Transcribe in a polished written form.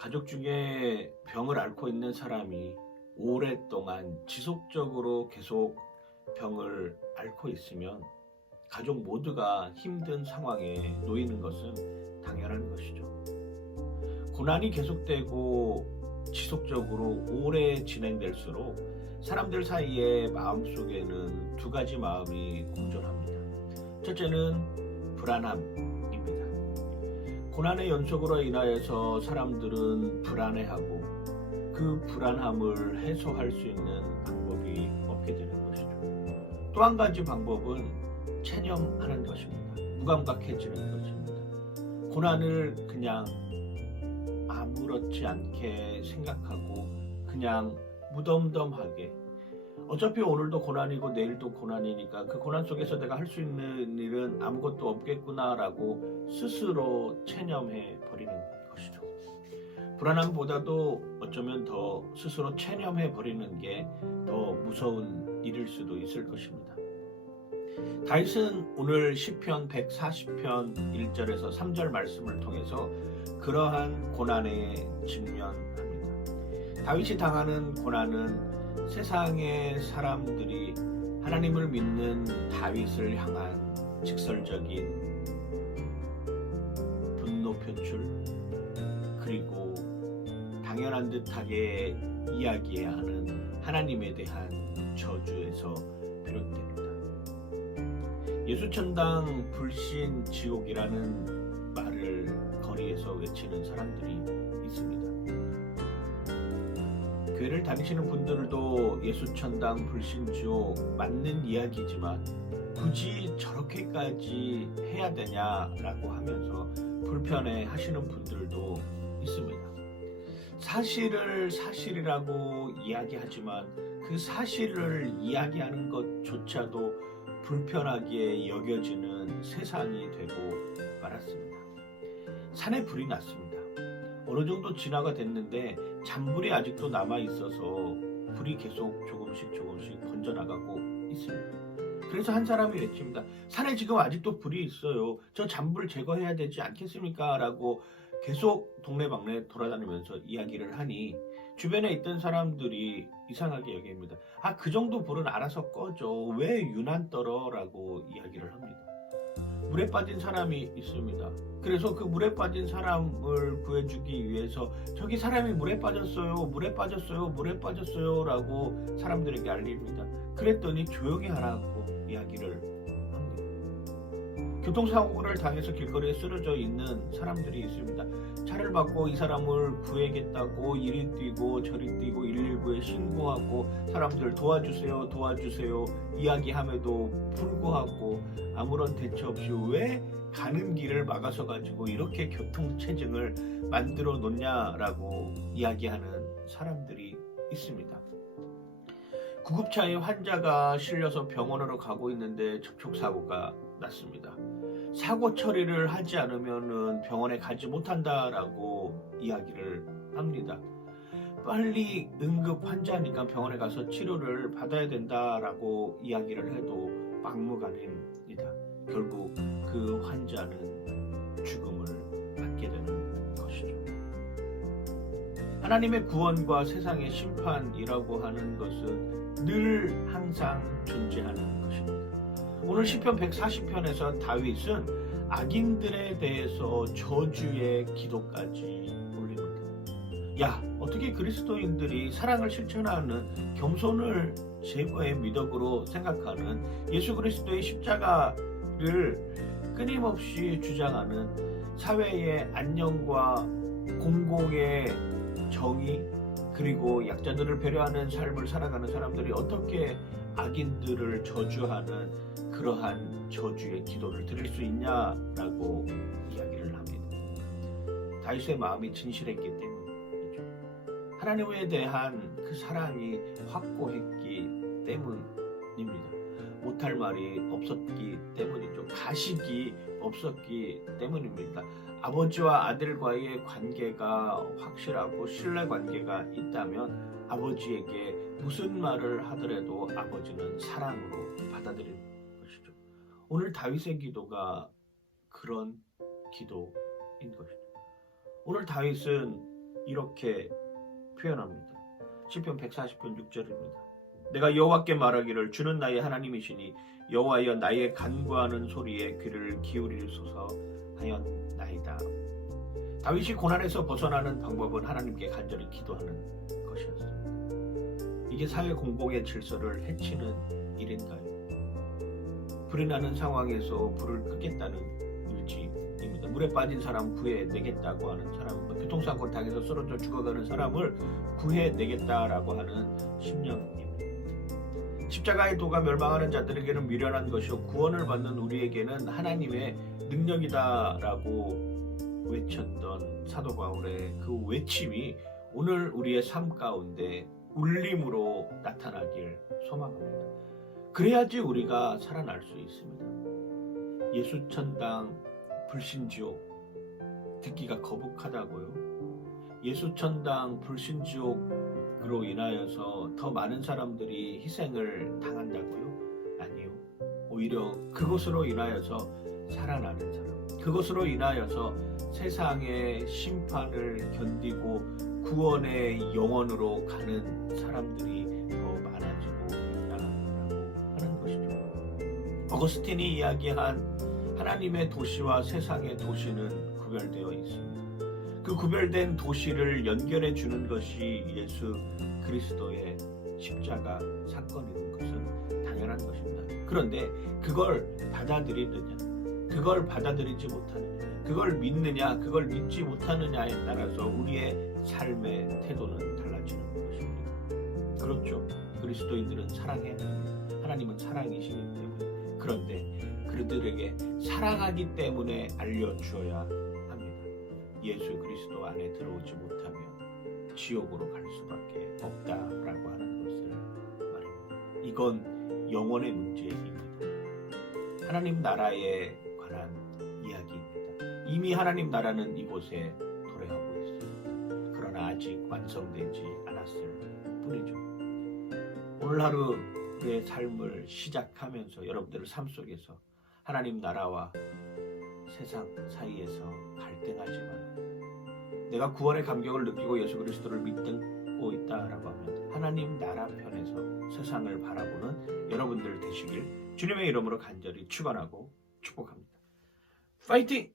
가족 중에 병을 앓고 있는 사람이 오랫동안 지속적으로 계속 병을 앓고 있으면 가족 모두가 힘든 상황에 놓이는 것은 당연한 것이죠. 고난이 계속되고 지속적으로 오래 진행될수록 사람들 사이의 마음속에는 두 가지 마음이 공존합니다. 첫째는 불안함입니다. 고난의 연속으로 인하여서 사람들은 불안해하고 그 불안함을 해소할 수 있는 방법이 없게 되는 것이죠. 또 한 가지 방법은 체념하는 것입니다. 무감각해지는 것입니다. 고난을 그냥 아무렇지 않게 생각하고 그냥 무덤덤하게 어차피 오늘도 고난이고 내일도 고난이니까 그 고난 속에서 내가 할 수 있는 일은 아무것도 없겠구나라고 스스로 체념해 버리는 것이죠. 불안함보다도 어쩌면 더 스스로 체념해 버리는 게 더 무서운 일일 수도 있을 것입니다. 다윗은 오늘 시편 140편 1절에서 3절 말씀을 통해서 그러한 고난에 직면합니다. 다윗이 당하는 고난은 세상의 사람들이 하나님을 믿는 다윗을 향한 직설적인 분노 표출, 그리고 당연한 듯하게 이야기해야 하는 하나님에 대한 저주에서 비롯됩니다. 예수천당 불신 지옥이라는 말을 거리에서 외치는 사람들이 있습니다. 교회를 다니시는 분들도 예수천당 불신지옥 맞는 이야기지만 굳이 저렇게까지 해야 되냐라고 하면서 불편해 하시는 분들도 있습니다. 사실을 사실이라고 이야기하지만 그 사실을 이야기하는 것조차도 불편하게 여겨지는 세상이 되고 말았습니다. 산에 불이 났습니다. 어느 정도 진화가 됐는데 잔불이 아직도 남아있어서 불이 계속 조금씩 번져나가고 있습니다. 그래서 한 사람이 외칩니다. 산에 지금 아직도 불이 있어요. 저 잔불 제거해야 되지 않겠습니까? 라고 계속 동네방네 돌아다니면서 이야기를 하니 주변에 있던 사람들이 이상하게 여깁니다. 그 정도 불은 알아서 꺼져. 왜 유난 떨어? 라고 이야기를 합니다. 물에 빠진 사람이 있습니다. 그래서 그 물에 빠진 사람을 구해주기 위해서 저기 사람이 물에 빠졌어요 라고 사람들에게 알립니다. 그랬더니 조용히 하라고 이야기를 합니다. 교통사고를 당해서 길거리에 쓰러져 있는 사람들이 있습니다. 차를 받고 이 사람을 구해야겠다고 이리 뛰고 저리 뛰고 119에 신고하고 사람들 도와주세요 이야기함에도 불구하고 아무런 대처 없이 왜 가는 길을 막아서 가지고 이렇게 교통체증을 만들어 놓냐라고 이야기하는 사람들이 있습니다. 구급차에 환자가 실려서 병원으로 가고 있는데 접촉사고가 났습니다. 사고 처리를 하지 않으면 병원에 가지 못한다라고 이야기를 합니다. 빨리 응급 환자니까 병원에 가서 치료를 받아야 된다라고 이야기를 해도 막무가내입니다. 결국 그 환자는 죽음을 맞게 되는 것이죠. 하나님의 구원과 세상의 심판이라고 하는 것은 늘 항상 존재하는 것입니다. 오늘 시편 140편에서 다윗은 악인들에 대해서 저주의 기도까지 올립니다. 야, 어떻게 그리스도인들이 사랑을 실천하는 겸손을 최고의 미덕으로 생각하는 예수 그리스도의 십자가를 끊임없이 주장하는 사회의 안녕과 공공의 정의 그리고 약자들을 배려하는 삶을 살아가는 사람들이 어떻게 악인들을 저주하는 그러한 저주의 기도를 드릴 수 있냐라고 이야기를 합니다. 다윗의 마음이 진실했기 때문이죠. 하나님에 대한 그 사랑이 확고했기 때문입니다. 못할 말이 없었기 때문이죠. 가식이 없었기 때문입니다. 아버지와 아들과의 관계가 확실하고 신뢰 관계가 있다면 아버지에게 무슨 말을 하더라도 아버지는 사랑으로 받아들이는 것이죠. 오늘 다윗의 기도가 그런 기도인 것이죠. 오늘 다윗은 이렇게 표현합니다. 시편 140편 6절입니다. 내가 여호와께 말하기를 주는 나의 하나님이시니 여호와여 나의 간구하는 소리에 귀를 기울이소서 하였나이다. 다윗이 고난에서 벗어나는 방법은 하나님께 간절히 기도하는 것이었습니다. 이게 사회 공복의 질서를 해치는 일인가요? 불이 나는 상황에서 불을 끄겠다는 의지입니다. 물에 빠진 사람 구해내겠다고 하는 사람입니다. 교통사고를 당해서 쓰러져 죽어가는 사람을 구해내겠다라고 하는 심령입니다. 십자가의 도가 멸망하는 자들에게는 미련한 것이요 구원을 받는 우리에게는 하나님의 능력이다라고 외쳤던 사도 바울의 그 외침이 오늘 우리의 삶 가운데 울림으로 나타나길 소망합니다. 그래야지 우리가 살아날 수 있습니다. 예수천당 불신지옥 듣기가 거북하다고요? 예수천당 불신지옥으로 인하여서 더 많은 사람들이 희생을 당한다고요? 아니요. 오히려 그것으로 인하여서 살아나는 사람, 그것으로 인하여서 세상의 심판을 견디고 구원의 영원으로 가는 사람들이 더 많아지고 있다라고 하는 것이죠. 어거스틴이 이야기한 하나님의 도시와 세상의 도시는 구별되어 있습니다. 그 구별된 도시를 연결해 주는 것이 예수 그리스도의 십자가 사건인 것은 당연한 것입니다. 그런데 그걸 받아들이느냐, 그걸 받아들이지 못하느냐, 그걸 믿느냐, 그걸 믿지 못하느냐에 따라서 우리의 삶의 태도는 달라지는 것입니다. 그렇죠. 그리스도인들은 사랑해야 합니다. 하나님은 사랑이시기 때문에. 그런데 그들에게 사랑하기 때문에 알려주어야 합니다. 예수 그리스도 안에 들어오지 못하면 지옥으로 갈 수밖에 없다라고 하는 것을 말합니다. 이건 영혼의 문제입니다. 하나님 나라에 관한 이야기입니다. 이미 하나님 나라는 이곳에 도래하고 있습니다. 그러나 아직 완성되지 않았을 뿐이죠. 오늘 하루의 삶을 시작하면서 여러분들의 삶 속에서 하나님 나라와 세상 사이에서 갈등하지만 내가 구원의 감격을 느끼고 예수 그리스도를 믿고 있다라고 하면 하나님 나라 편에서 세상을 바라보는 여러분들 되시길 주님의 이름으로 간절히 축원하고 축복합니다. 파이팅!